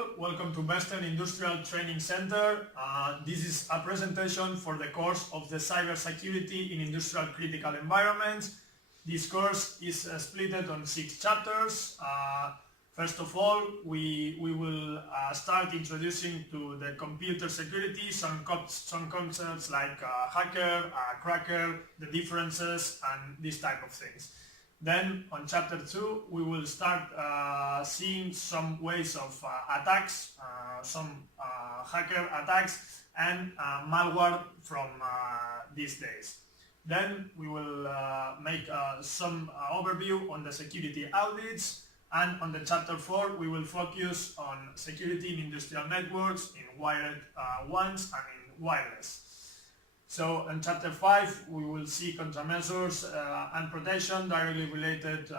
all, welcome to Western Industrial Training Center. This is a presentation for the course of the Cybersecurity in Industrial Critical Environments. This course is split on 6 chapters. First of all, we will start introducing to the computer security some concepts like hacker, cracker, the differences, and this type of things. Then on chapter 2 we will start seeing some ways of attacks, some hacker attacks and malware from these days. Then we will make some overview on the security audits, and on the chapter 4 we will focus on security in industrial networks, in wired ones and in wireless. So in chapter 5 we will see countermeasures and protection directly related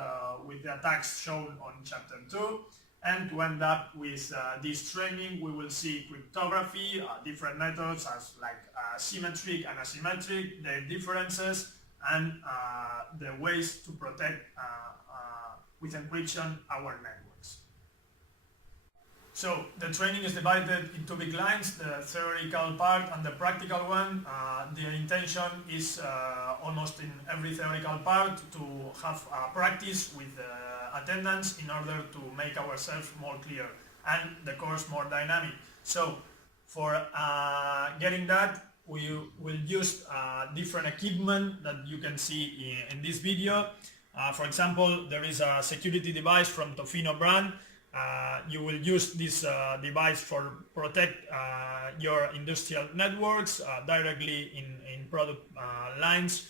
with the attacks shown on chapter 2, and to end up with this training we will see cryptography, different methods as like symmetric and asymmetric, their differences, and the ways to protect with encryption our networks. So the training is divided into big lines, the theoretical part and the practical one. The intention is almost in every theoretical part to have practice with attendance in order to make ourselves more clear and the course more dynamic. So for getting that, we will use different equipment that you can see in this video. For example, there is a security device from Tofino brand. You will use this device for protect your industrial networks directly in product lines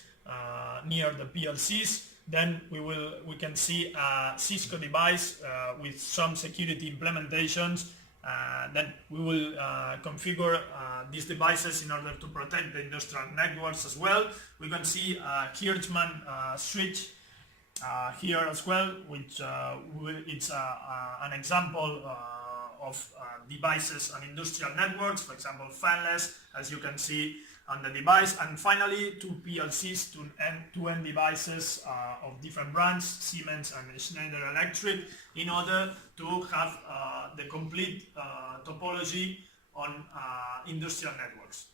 near the PLCs. Then we can see a Cisco device with some security implementations. Then we will configure these devices in order to protect the industrial networks as well. We can see a Hirschman switch here as well, which it's an example of devices on industrial networks, for example fanless, as you can see on the device. And finally, 2 PLCs, 2 end devices of different brands, Siemens and Schneider Electric, in order to have the complete topology on industrial networks.